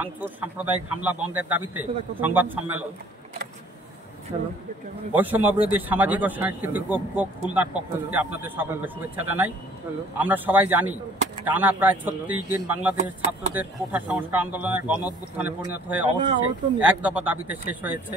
ভাঙচুর, সাম্প্রদায়িক হামলা বন্ধের দাবিতে সংবাদ সম্মেলন। বৈষম্য বিরোধী সামাজিক ও সাংস্কৃতিক ঐক্য খুলনার পক্ষ থেকে আপনাদের সকলকে শুভেচ্ছা জানাই। আমরা সবাই জানি টানা প্রায় 36 দিন বাংলাদেশের ছাত্রদের কোটা সংস্কার আন্দোলনের গণ অভ্যুত্থানে পরিণত হয়ে অবশেষে এক দফা দাবিতে শেষ হয়েছে।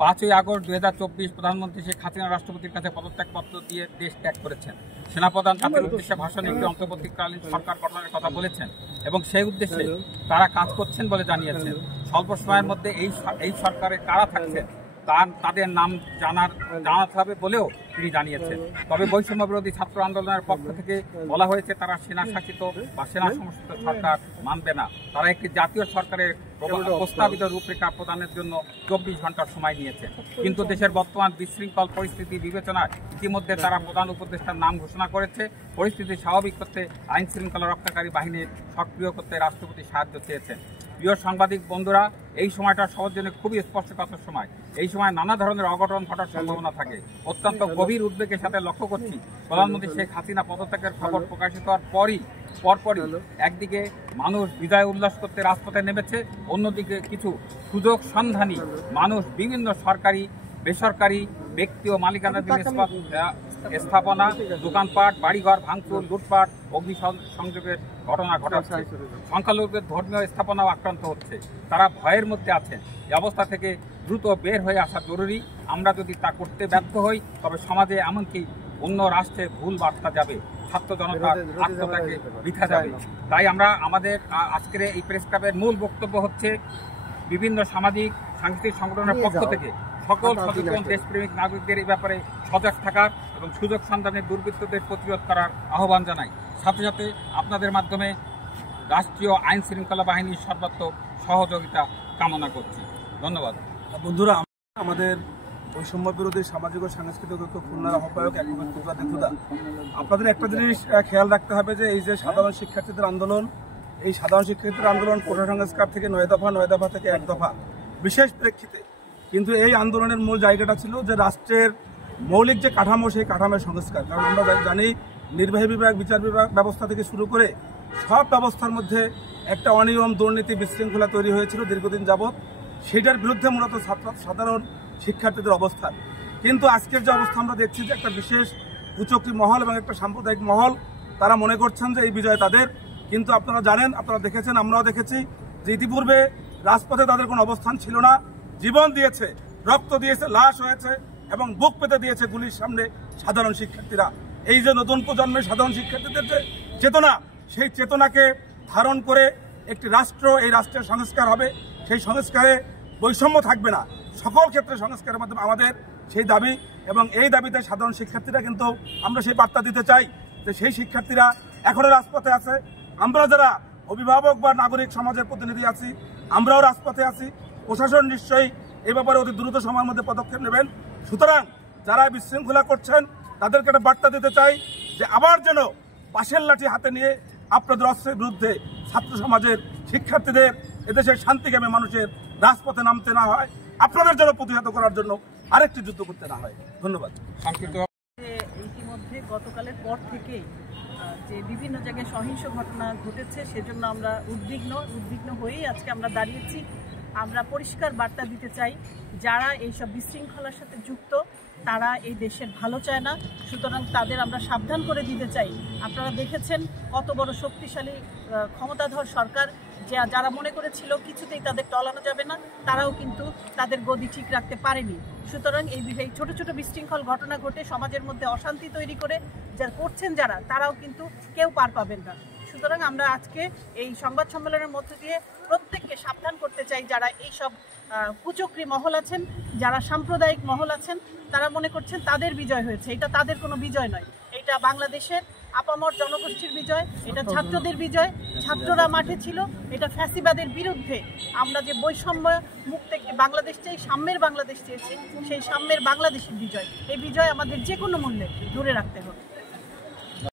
5ই আগস্ট 2024 প্রধানমন্ত্রী শেখ হাসিনা রাষ্ট্রপতির কাছে পদত্যাগপত্র দিয়ে দেশ ত্যাগ করেছেন। সেনাপ্রধান তাদের উদ্দেশ্যে ভাষণে একটি অন্তর্বর্তীকালীন সরকার গঠনের কথা বলেছেন এবং সেই উদ্দেশ্যে তারা কাজ করছেন বলে জানিয়েছেন। স্বল্প সময়ের মধ্যে এই সরকারে কারা থাকছেন তাদের নাম জানাতে হবে বলেও তিনি জানিয়েছেন। তবে বৈষম্য বিরোধী ছাত্র আন্দোলনের পক্ষ থেকে বলা হয়েছে তারা সেনা শাসিত বা সেনা সমর্থিত সরকার মানবে না। তারা একটি জাতীয় সরকারের প্রস্তাবিত রূপরেখা প্রদানের জন্য 24 ঘন্টার সময় নিয়েছে। কিন্তু দেশের বর্তমান বিশৃঙ্খল পরিস্থিতি বিবেচনায় ইতিমধ্যে তারা প্রধান উপদেষ্টার নাম ঘোষণা করেছে। পরিস্থিতি স্বাভাবিক করতে আইন শৃঙ্খলা রক্ষাকারী বাহিনী সক্রিয় করতে রাষ্ট্রপতি সাহায্য চেয়েছেন। প্রিয় সাংবাদিক বন্ধুরা, এই সময়টা সবার জন্য খুবই স্পর্শকাতর সময়। এই সময় নানা ধরনের অঘটন ঘটার সম্ভাবনা থাকে। অত্যন্ত গভীর উদ্বেগের সাথে লক্ষ্য করছি প্রধানমন্ত্রী শেখ হাসিনা পদত্যাগের খবর প্রকাশিত হওয়ার পরপরই একদিকে মানুষ বিজয় উল্লাস করতে রাজপথে নেমেছে, অন্যদিকে কিছু সুযোগ সন্ধানী মানুষ বিভিন্ন সরকারি বেসরকারি ব্যক্তি ও মালিকানাধীন স্থাপনা, দোকানপাট, বাড়িঘর ভাঙচুর, লুটপাট, অগ্নিসংযোগের ঘটনা ঘটাচ্ছে। সংখ্যালঘুদের ধর্মীয় স্থাপনাও আক্রান্ত হচ্ছে। তারা ভয়ের মধ্যে আছেন। এই অবস্থা থেকে দ্রুত বের হয়ে আসা জরুরি। আমরা যদি তা করতে ব্যর্থ হই তবে সমাজে এমনকি অন্য রাষ্ট্রে ভুল বার্তা যাবে, ছাত্র জনতার আত্মত্যাগে বৃথা যাবে। তাই আমরা আমাদের আজকের এই প্রেস ক্লাবের মূল বক্তব্য হচ্ছে বিভিন্ন সামাজিক সাংস্কৃতিক সংগঠনের পক্ষ থেকে সকল সচেতন দেশপ্রেমিক নাগরিকদের এই ব্যাপারে সজাগ থাকার এবং সুযোগ সন্ধানের দুর্বৃত্তদের প্রতিরোধ করার আহ্বান জানাই। সাথে সাথে আপনাদের মাধ্যমে রাষ্ট্রীয় আইন শৃঙ্খলা বাহিনীর সর্বাত্মক সহযোগিতা কামনা করছি। ধন্যবাদ। বন্ধুরা, আমাদের বৈষম্য বিরোধী সামাজিক ও সাংস্কৃতিক ঐক্য খুলনার আহ্বায়ক আপনাদের একটা জিনিস খেয়াল রাখতে হবে যে এই যে সাধারণ শিক্ষার্থীদের আন্দোলন, এই সাধারণ শিক্ষার্থীদের আন্দোলন কোটা সংস্কার থেকে 9 দফা থেকে 1 দফা বিশেষ প্রেক্ষিতে। কিন্তু এই আন্দোলনের মূল জায়গাটা ছিল যে রাষ্ট্রের মৌলিক যে কাঠামো, সেই কাঠামোর সংস্কার। কারণ আমরা জানি নির্বাহী বিভাগ, বিচার বিভাগ ব্যবস্থা থেকে শুরু করে সব ব্যবস্থার মধ্যে একটা অনিয়ম, দুর্নীতি, বিশৃঙ্খলা তৈরি হয়েছিল দীর্ঘদিন যাবৎ। সেটার বিরুদ্ধে মূলত সাধারণ শিক্ষার্থীদের অবস্থান। কিন্তু আজকের যে অবস্থা আমরা দেখছি যে একটা বিশেষ কুচক্রী মহল এবং একটা সাম্প্রদায়িক মহল তারা মনে করছেন যে এই বিজয় তাদের। কিন্তু আপনারা জানেন, আপনারা দেখেছেন, আমরাও দেখেছি যে ইতিপূর্বে রাজপথে তাদের কোনো অবস্থান ছিল না। জীবন দিয়েছে, রক্ত দিয়েছে, লাশ হয়েছে এবং বুক পেতে দিয়েছে গুলির সামনে সাধারণ শিক্ষার্থীরা। এই যে নতুন প্রজন্মের সাধারণ শিক্ষার্থীদের যে চেতনা, সেই চেতনাকে ধারণ করে একটি রাষ্ট্র, এই রাষ্ট্রের সংস্কার হবে। সেই সংস্কারে বৈষম্য থাকবে না, সকল ক্ষেত্রে সংস্কারের মাধ্যমে আমাদের সেই দাবি। এবং এই দাবিতে সাধারণ শিক্ষার্থীরা কিন্তু আমরা সেই বার্তা দিতে চাই যে সেই শিক্ষার্থীরা এখনো রাজপথে আছে। আমরা যারা অভিভাবক বা নাগরিক সমাজের প্রতিনিধি আছি, আমরাও রাজপথে আছি। প্রশাসন নিশ্চয়ই এই ব্যাপারে অতি দ্রুত সময়ের মধ্যে পদক্ষেপ নেবেন। সুতরাং যারা বিশৃঙ্খলা করছেন তাদেরকে একটা বার্তা দিতে চাই যে আবার যেন পাশের লাঠি হাতে নিয়ে আপনাদের অস্ত্রের বিরুদ্ধে ছাত্র সমাজের, শিক্ষার্থীদের, এদেশের শান্তিকামী মানুষের রাজপথে নামতে না হয়, আপনাদের জন্য প্রতিহত করার জন্য আরেকটি যুদ্ধ করতে না হয়। ধন্যবাদ। ইতিমধ্যে গতকালের পর থেকেই যে বিভিন্ন জায়গায় সহিংস ঘটনা ঘটেছে, সেজন্য আমরা উদ্বিগ্ন হয়েই আজকে আমরা দাঁড়িয়েছি। আমরা পরিষ্কার বার্তা দিতে চাই, যারা এইসব বিশৃঙ্খলার সাথে যুক্ত তারা এই দেশের ভালো চায় না। সুতরাং তাদের আমরা সাবধান করে দিতে চাই। আপনারা দেখেছেন কত বড় শক্তিশালী ক্ষমতাধর সরকার, যারা মনে করেছিল কিছুতেই তাদের টলানো যাবে না, তারাও কিন্তু তাদের গদি ঠিক রাখতে পারেনি। সুতরাং এই ছোট ছোট বিশৃঙ্খল ঘটনা ঘটে সমাজের মধ্যে অশান্তি তৈরি করে করছেন যারা, তারাও কিন্তু কেউ পার পাবেন না। সুতরাং আমরা আজকে এই সংবাদ সম্মেলনের মধ্য দিয়ে প্রত্যেককে সাবধান করতে চাই, যারা এইসব কুচক্রী মহল আছেন, যারা সাম্প্রদায়িক মহল আছেন, তারা মনে করছেন তাদের বিজয় হয়েছে। এটা তাদের কোনো বিজয় নয়, এটা বাংলাদেশের আপামর জনগোষ্ঠীর বিজয়, এটা ছাত্রদের বিজয়। ছাত্ররা মাঠে ছিল, এটা ফ্যাসিবাদের বিরুদ্ধে আমরা যে বৈষম্য মুক্ত একটি বাংলাদেশ চাই, সাম্যের বাংলাদেশ চেয়েছি, সেই সাম্যের বাংলাদেশের বিজয়। এই বিজয় আমাদের যে কোনো মূল্যে ধরে রাখতে হবে।